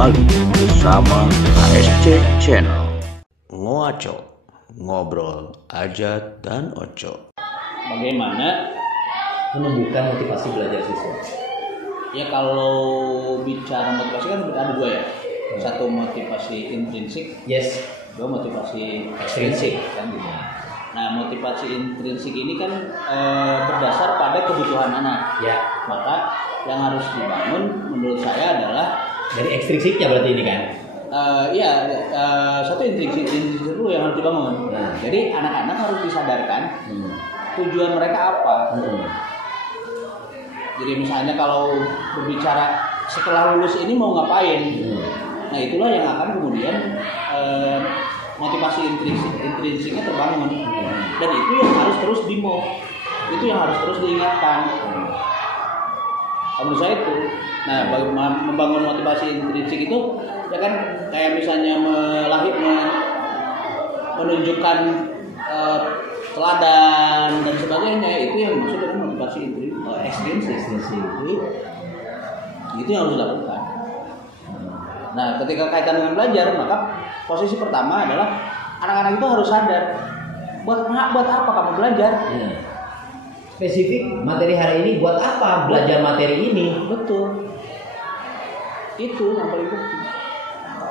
kembali bersama ASC Channel. Ngoaco, ngobrol aja dan oco. Bagaimana menumbuhkan motivasi belajar siswa? ya kalau bicara motivasi kan ada dua ya. Satu motivasi intrinsik, Yes. dua motivasi ekstrinsik kan gitu. Nah, motivasi intrinsik ini kan berdasar pada kebutuhan anak. Ya. Maka yang harus dibangun menurut saya adalah Dari ekstrinsiknya berarti ini kan? satu intrinsik dulu yang harus dibangun. Nah. Jadi anak-anak harus disadarkan tujuan mereka apa. Jadi misalnya kalau berbicara setelah lulus ini mau ngapain, nah itulah yang akan kemudian motivasi intrinsiknya terbangun. Dan itu yang harus terus itu yang harus terus diingatkan. Menurut saya itu. Nah, membangun motivasi intrinsik itu ya kan kayak misalnya menunjukkan teladan dan sebagainya, itu yang maksud dengan motivasi ekstrinsik. Itu yang harus dilakukan. Nah, ketika kaitan dengan belajar, maka posisi pertama adalah anak-anak itu harus sadar buat apa kamu belajar. Spesifik materi hari ini buat apa belajar materi ini? Betul. Itu yang paling penting.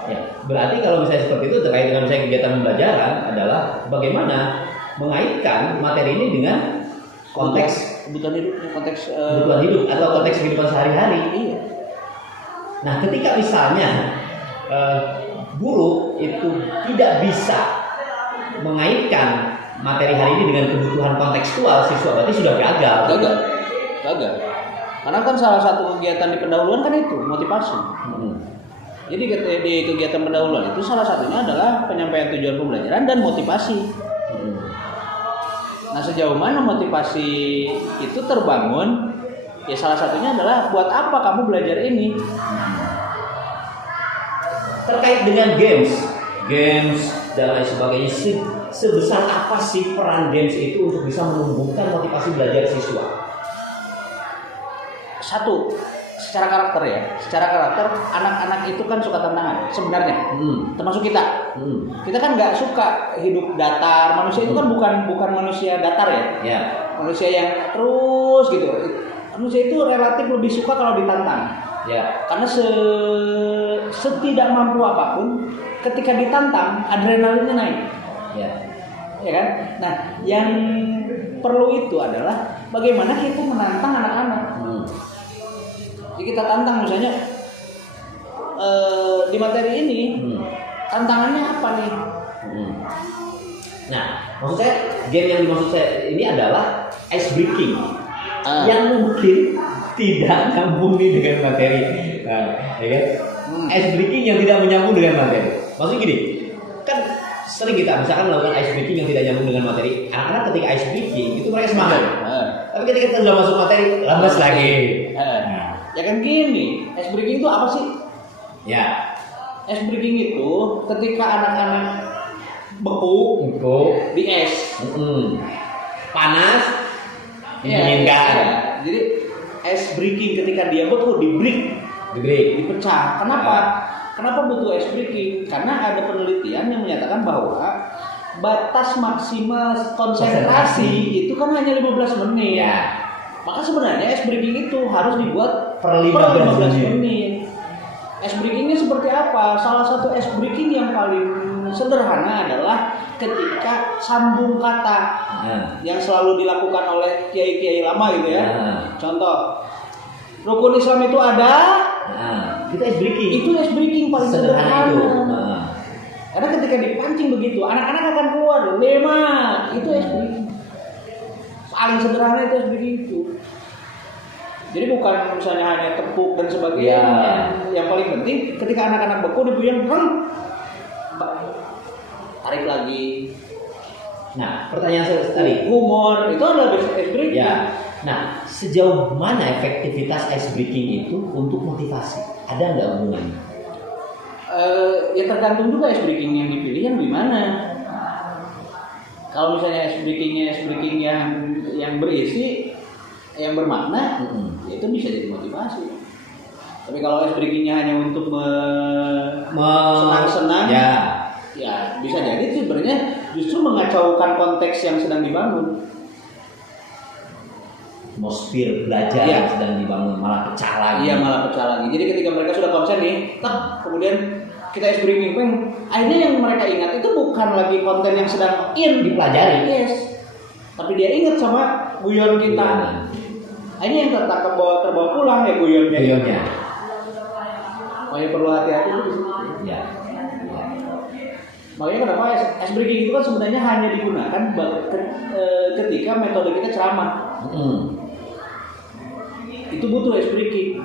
Ya, berarti kalau misalnya seperti itu terkait dengan misalnya kegiatan pembelajaran adalah bagaimana mengaitkan materi ini dengan konteks kebutuhan hidup, kebutuhan hidup atau konteks kehidupan sehari-hari. Iya. Nah, ketika misalnya guru itu tidak bisa mengaitkan materi hari ini dengan kebutuhan kontekstual siswa, berarti sudah gagal. Karena kan salah satu kegiatan di pendahuluan kan itu motivasi. Jadi di kegiatan pendahuluan itu salah satunya adalah penyampaian tujuan pembelajaran dan motivasi. Nah, sejauh mana motivasi itu terbangun, ya salah satunya adalah buat apa kamu belajar ini. Terkait dengan games dan lain sebagainya, sebesar apa sih peran games itu untuk bisa menumbuhkan motivasi belajar siswa? Satu, secara karakter anak-anak itu kan suka tantangan sebenarnya, termasuk kita. Kita kan nggak suka hidup datar. Manusia itu kan bukan manusia datar ya. Manusia yang terus gitu. Manusia itu relatif lebih suka kalau ditantang. Karena setidak mampu apapun, ketika ditantang adrenalinnya naik. Ya kan? Nah, yang perlu itu adalah bagaimana kita menantang anak-anak. Jadi kita tantang misalnya di materi ini tantangannya apa nih? Nah, maksud saya game yang dimaksud saya ini adalah ice breaking yang mungkin tidak nyambung nih dengan materi, ya kan? Ice breaking yang tidak menyambung dengan materi. Maksudnya gini, kan sering kita misalkan melakukan ice breaking yang tidak nyambung dengan materi. Anak-anak ketika ice breaking itu mereka semangat. Tapi ketika kita sudah masuk materi, lemes lagi. Ya kan gini, ice breaking itu apa sih? Ice breaking itu ketika anak-anak beku di es, panas, dinginkan. Jadi ice breaking ketika dia beku dipecah. Kenapa butuh ice breaking? Karena ada penelitian yang menyatakan bahwa batas maksimal konsentrasi itu kan hanya 15 menit. Maka sebenarnya ice breaking itu harus dibuat per 15 menit. Ice breakingnya seperti apa? Salah satu ice breaking yang paling sederhana adalah ketika sambung kata yang selalu dilakukan oleh kiai-kiai lama gitu ya. Contoh, rukun Islam itu ada. Itu ice breaking. Itu ice breaking paling sederhana. Karena ketika dipancing begitu, anak-anak akan keluar. 5, itu ice breaking. Paling sederhana itu ice breaking itu. Jadi bukan misalnya hanya tepuk dan sebagainya. Yang paling penting ketika anak-anak beku dipuyang, tarik lagi. Nah, pertanyaan saya tadi, humor itu adalah ice breaking. Nah, sejauh mana efektivitas ice breaking itu untuk motivasi? Ada nggak hubungannya? Ya tergantung juga ice breaking yang dipilih yang gimana. Kalau misalnya ice breaking yang berisi, yang bermakna, itu bisa jadi motivasi. Tapi kalau ice breakingnya hanya untuk senang-senang, ya bisa jadi sebenarnya justru mengacaukan konteks yang sedang dibangun. Atmosfer belajar yang sedang dibangun malah pecah lagi. Iya, malah pecah lagi. Jadi ketika mereka sudah konsen nih, kemudian kita ice breaking, akhirnya yang mereka ingat itu bukan lagi konten yang sedang dipelajari. Yes. Tapi dia ingat sama guyon kita. Akhirnya yang terbawa pulang ya guyonnya. Makanya perlu hati-hati itu di situ. Ya. Makanya kenapa ice breaking itu kan sebenarnya hanya digunakan ketika metode kita ceramah. Itu butuh ice breaking.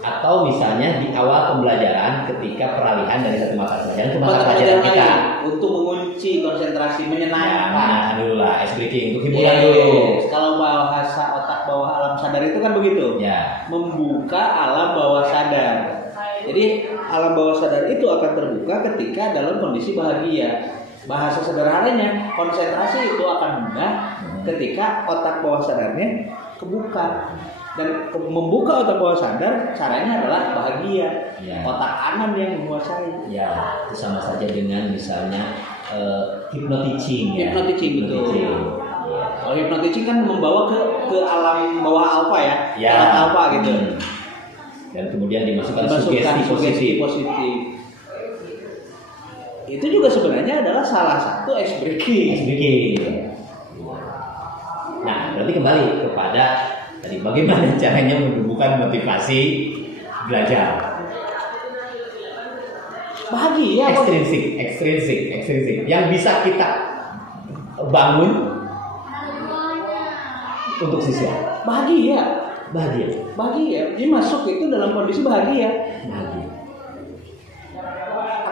Atau misalnya di awal pembelajaran ketika peralihan dari satu mata pelajaran ke mata pelajaran kita untuk mengunci konsentrasi, menyenangkan. Nah, dulu lah ice breaking untuk hiburan dulu. Kalau bahasa otak bawah alam sadar itu kan begitu. Ya. Membuka alam bawah sadar. Jadi alam bawah sadar itu akan terbuka ketika dalam kondisi bahagia. Bahasa sederhananya, konsentrasi itu akan mudah ketika otak bawah sadarnya kebuka. Dan membuka otak bawah sadar caranya adalah bahagia. Ya. Otak kanan yang menguasai. Ya, itu sama saja dengan misalnya hypnoticing ya. Hypnoticing betul. Ya. Kalau hypnoticing kan membawa ke alam bawah alfa ya. Alam alfa gitu. Dan kemudian dimasukkan sugesti positif. Itu juga sebenarnya adalah salah satu ice breaking. Nah, berarti kembali kepada tadi bagaimana caranya menumbuhkan motivasi belajar. Bahagia. Ekstrinsik yang bisa kita bangun untuk siswa. Bahagia. Jadi masuk itu dalam kondisi bahagia.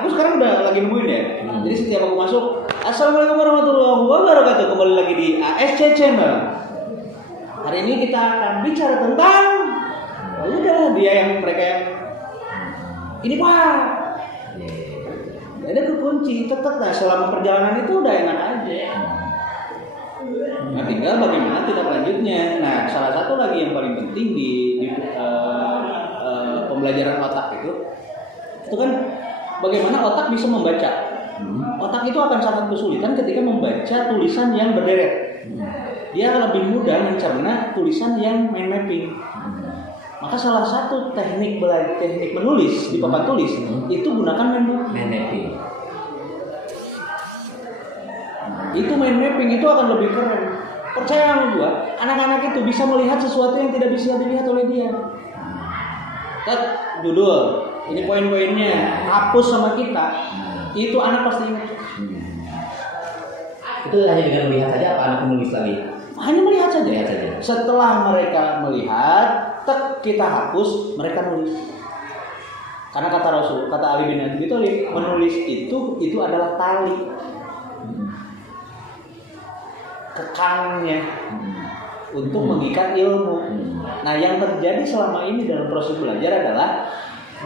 Aku sekarang udah lagi nemuin ya. Jadi setiap aku masuk, Assalamualaikum warahmatullahi wabarakatuh. Kembali lagi di ASC Channel. Hari ini kita akan bicara tentang mereka yang ini Pak. Ada kekunci tetap selama perjalanan itu udah enak aja. Nah, tinggal bagaimana tindak lanjutnya. Nah, salah satu lagi yang paling penting di pembelajaran otak itu kan bagaimana otak bisa membaca. Otak itu akan sangat kesulitan ketika membaca tulisan yang berderet. Dia lebih mudah mencerna tulisan yang mind mapping. Maka salah satu teknik menulis di papan tulis itu gunakan mind mapping. Itu mind mapping itu akan lebih keren. Percaya sama gua, anak-anak itu bisa melihat sesuatu yang tidak bisa dilihat oleh dia. Judul, ini poin-poinnya, hapus sama kita. Itu anak pasti ingat. Itu hanya dengan melihat saja apa anak menulis lagi? Hanya melihat saja. Setelah mereka melihat, kita hapus, mereka nulis. Karena kata Ali bin Abi Thalib, menulis itu adalah tali kekangnya untuk mengikat ilmu. Nah, yang terjadi selama ini dalam proses belajar adalah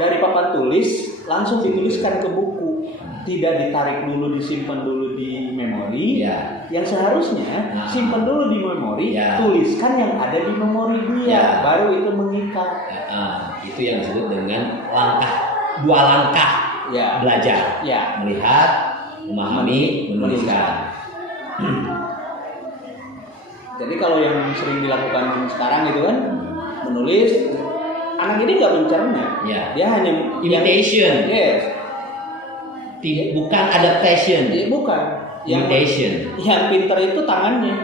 dari papan tulis langsung dituliskan ke buku, tidak ditarik dulu, disimpan dulu di memori. Yang seharusnya simpan dulu di memori, tuliskan yang ada di memori dia, baru itu mengikat. Itu yang disebut dengan dua langkah belajar. Melihat, memahami, menuliskan. Jadi kalau yang sering dilakukan sekarang itu kan menulis, anak ini nggak mencerna, dia hanya imitation. Bukan adaptation. Bukan. Imitation. Yang pinter itu tangannya,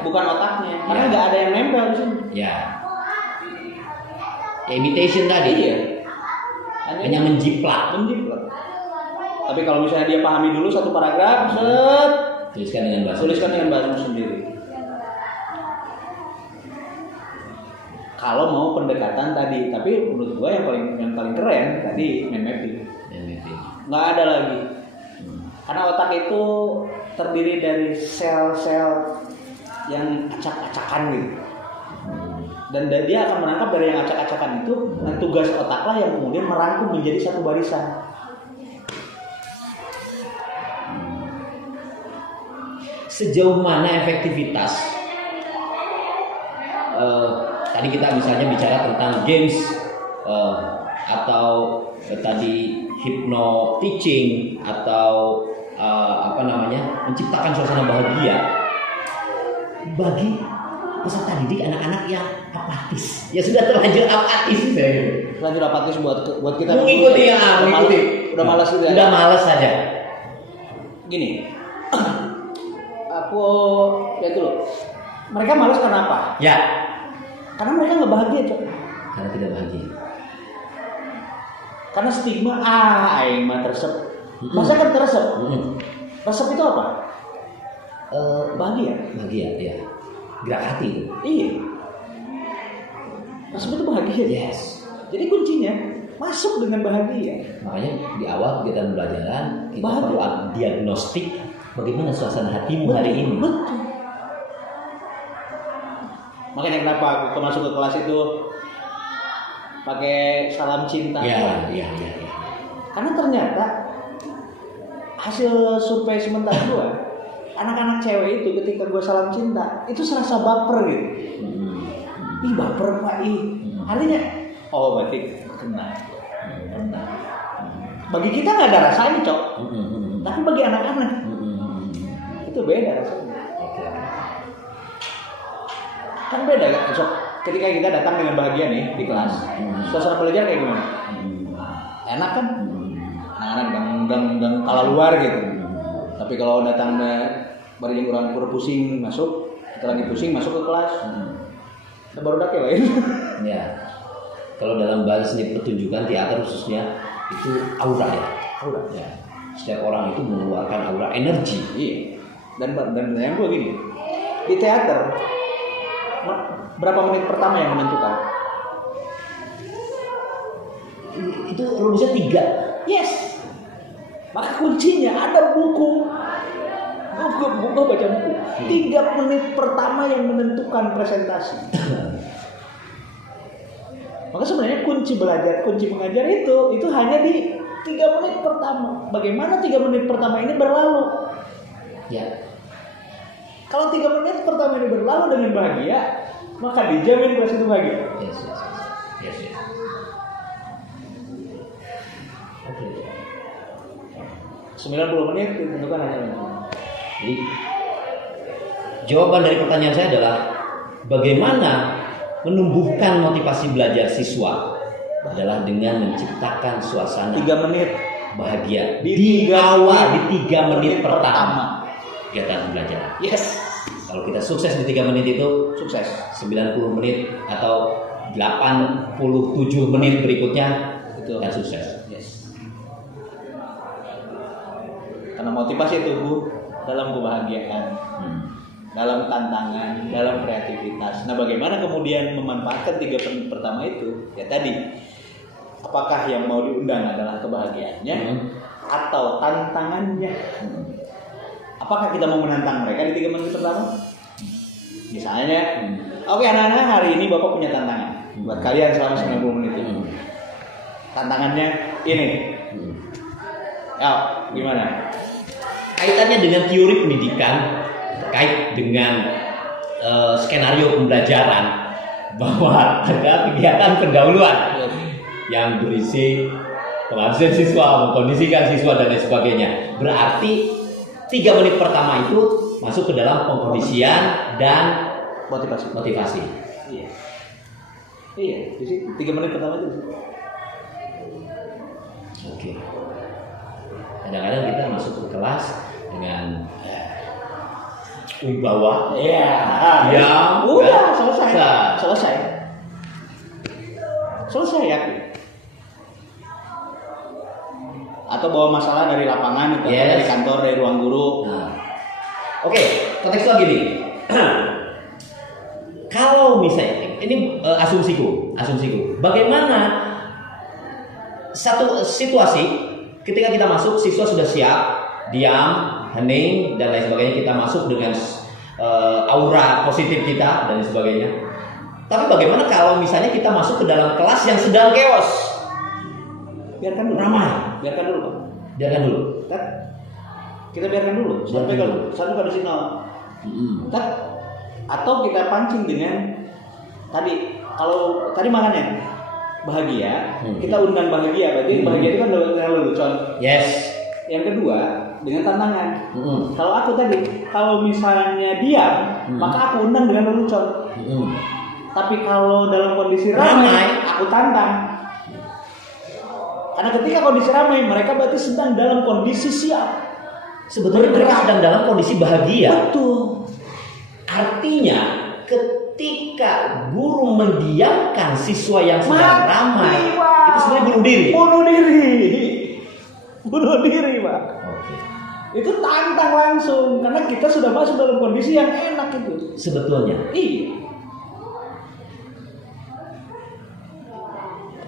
bukan otaknya. Karena nggak ada yang nempel di sini. Imitation tadi. Hanya menjiplak. Tapi kalau misalnya dia pahami dulu satu paragraf, tuliskan dengan bahasa sendiri. Kalau mau pendekatan tadi, tapi menurut gua yang paling keren tadi mind mapping. Nggak ada lagi. Karena otak itu terdiri dari sel-sel yang acak-acakan gitu. Dan dia akan menangkap dari yang acak-acakan itu, dan tugas otaklah yang kemudian merangkum menjadi satu barisan. Sejauh mana efektivitas? Tadi kita misalnya bicara tentang games atau tadi hypno teaching atau menciptakan suasana bahagia bagi peserta didik anak-anak yang apatis, ya sudah terlanjur apatis terlanjur apatis buat kita mengikuti udah malas gitu ya. Udah malas saja. Gini, aku lihat dulu. Mereka malas karena apa? Ya. Karena mereka nggak bahagia, Cok. Karena tidak bahagia. Karena stigma, aing mah teresep. Masa kan teresep? Resep itu apa? Bahagia. Bahagia, ya. Gerak hati itu. Iya. Resep itu bahagia. Yes. Jadi kuncinya masuk dengan bahagia. Makanya di awal kegiatan pembelajaran kita bahagia. perlu diagnostik bagaimana suasana hatimu hari ini. Betul. Makanya kenapa aku masuk ke kelas itu pakai salam cinta. Ya. Karena ternyata hasil survei sementara gua, anak-anak cewek itu ketika gua salam cinta itu serasa baper gitu. Ih baper Pak, artinya berarti kena. Bagi kita nggak ada rasanya, Cok. Tapi bagi anak-anak itu beda rasanya. Kan beda kan, Cok. Ketika kita datang dengan bahagia nih di kelas, suasana belajar kayak gimana? Enak kan? Anak-anak dan kala luar gitu. Tapi kalau datang baru yang kurang pusing masuk, kita lagi pusing masuk ke kelas, kita baru dak ya lain. Ya. Kalau dalam bahasa seni pertunjukan teater khususnya itu aura ya. Aura. Ya. Setiap orang itu mengeluarkan aura energi. Iya. Dan yang gue gini, di teater berapa menit pertama yang menentukan? Itu rumusnya 3. Yes. Maka kuncinya ada buku. Gue baca buku. 3 menit pertama yang menentukan presentasi. Maka sebenarnya kunci belajar, kunci mengajar itu hanya di 3 menit pertama. Bagaimana 3 menit pertama ini berlalu? Ya. Kalau 3 menit pertama ini berlalu dengan bahagia, maka dijamin kelas itu bahagia. Yes. Oke. 90 menit ditentukan hanya ini. Jadi jawaban dari pertanyaan saya adalah bagaimana menumbuhkan motivasi belajar siswa adalah dengan menciptakan suasana 3 menit bahagia di 3 menit pertama kegiatan belajar. Yes. Kalau kita sukses di 3 menit itu Sukses. 90 menit atau 87 menit berikutnya Itu akan sukses. Yes. Karena motivasi tubuh dalam kebahagiaan, dalam tantangan, dalam kreativitas. Nah, bagaimana kemudian memanfaatkan 3 menit pertama itu? Ya tadi, apakah yang mau diundang adalah kebahagiaannya atau tantangannya? Apakah kita mau menantang mereka di 3 menit pertama? Misalnya, oke anak-anak, hari ini Bapak punya tantangan buat kalian selama 90 menit ini. Tantangannya ini. Ya, gimana? Kaitannya dengan teori pendidikan terkait dengan skenario pembelajaran bahwa ada kegiatan pendahuluan yang berisi pengabsen siswa, mengkondisikan siswa dan lain sebagainya. Berarti 3 menit pertama itu masuk ke dalam pengkondisian dan motivasi. Iya, di situ 3 menit pertama itu. Oke. Kadang-kadang kita masuk ke kelas dengan wibawa. Iya. Ya, Udah selesai. Nah. Selesai yakin. Atau bawa masalah dari lapangan, atau dari kantor, dari ruang guru. Nah. Oke, konteksnya gini. Kalau misalnya ini asumsiku, bagaimana satu situasi ketika kita masuk, siswa sudah siap, diam, hening dan lain sebagainya, kita masuk dengan aura positif kita dan lain sebagainya. Tapi bagaimana kalau misalnya kita masuk ke dalam kelas yang sedang chaos? Biarkan dulu. Ramai. Biarkan dulu, Pak. Biarkan dulu. Kita biarkan dulu. Sampai satu kali sinyal. Atau kita pancing dengan tadi. Kalau tadi makanya bahagia, kita undang bahagia, berarti bahagia itu kan dengan lelucon. Yes. Yang kedua dengan tantangan. Kalau aku tadi, kalau misalnya diam, maka aku undang dengan lelucon. Tapi kalau dalam kondisi ramai, aku tantang. Karena ketika kondisi ramai, mereka berarti sedang dalam kondisi siap. Sebetulnya mereka sedang dalam kondisi bahagia. Betul. Artinya ketika guru mendiamkan siswa yang sedang ramai, itu sebenarnya bunuh diri. Bunuh diri, Pak. Oke. Itu tantang langsung karena kita sudah masuk dalam kondisi yang enak itu. Sebetulnya. Iya.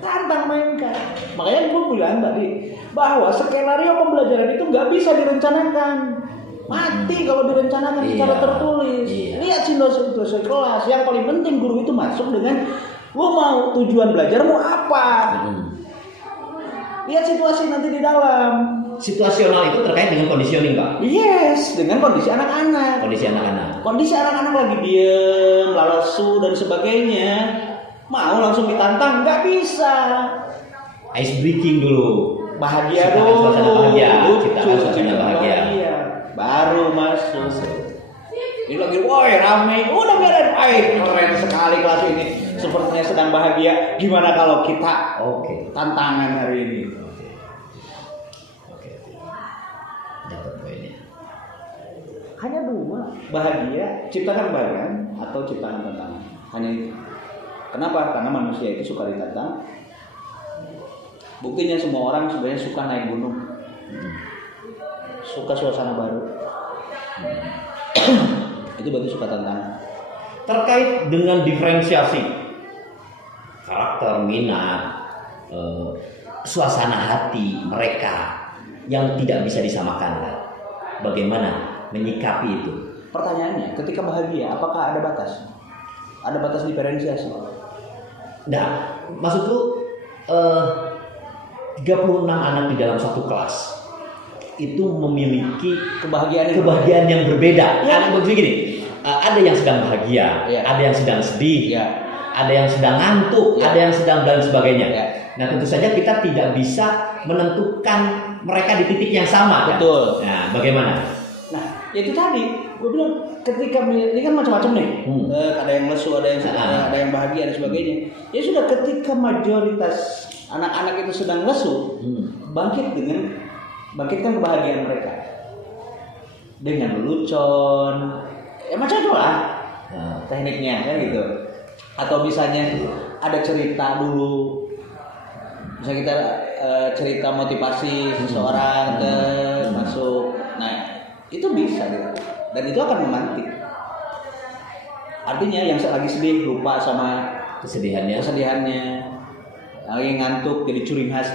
Tantang mainkan. Makanya gue bilang tadi bahwa skenario pembelajaran itu nggak bisa direncanakan. Mati kalau direncanakan secara tertulis. Lihat situasi kelas. Yang paling penting guru itu masuk dengan lu mau tujuan belajarmu apa. Lihat situasi nanti di dalam. Situasional itu terkait dengan conditioning, Pak. Yes, dengan kondisi anak-anak. Kondisi anak-anak lagi diem, lalasu dan sebagainya. Mau langsung ditantang nggak bisa. Ice breaking dulu. Bahagia dulu. Ciptakan suasana bahagia. Baru masuk. Ini lagi woi ramai. Udah biarin. Keren sekali kelas ini. Sepertinya sedang bahagia. Gimana kalau kita tantangan hari ini? Dapat poinnya. Hanya dua. Bahagia, ciptakan bahagia atau ciptakan tantangan. Hanya itu. Kenapa? Karena manusia itu suka ditantang. Buktinya semua orang sebenarnya suka naik gunung, suka suasana baru. Itu berarti suka tantangan. Terkait dengan diferensiasi karakter, minat, suasana hati mereka yang tidak bisa disamakan, bagaimana menyikapi itu? Pertanyaannya, ketika bahagia, apakah ada batas? Ada batas diferensiasi? Nah, maksudku 36 anak di dalam satu kelas itu memiliki kebahagiaan yang berbeda. Ya. Maksudnya gini, ada yang sedang bahagia, ada yang sedang sedih, ada yang sedang ngantuk, ada yang sedang dan sebagainya. Nah, tentu saja kita tidak bisa menentukan mereka di titik yang sama. Betul. Kan? Nah, bagaimana? Nah, itu tadi gue bilang ketika ini kan macam-macam nih, ada yang lesu, ada yang bahagia dan sebagainya. Ya sudah, ketika mayoritas anak-anak itu sedang lesu, bangkitkan kebahagiaan mereka dengan lelucon, ya macam-macam lah tekniknya kan gitu. Atau misalnya ada cerita dulu, misalnya kita cerita motivasi seseorang masuk, nah itu bisa gitu. Dan itu akan memantik. Artinya yang lagi sedih lupa sama kesedihannya, lagi ngantuk jadi curi khas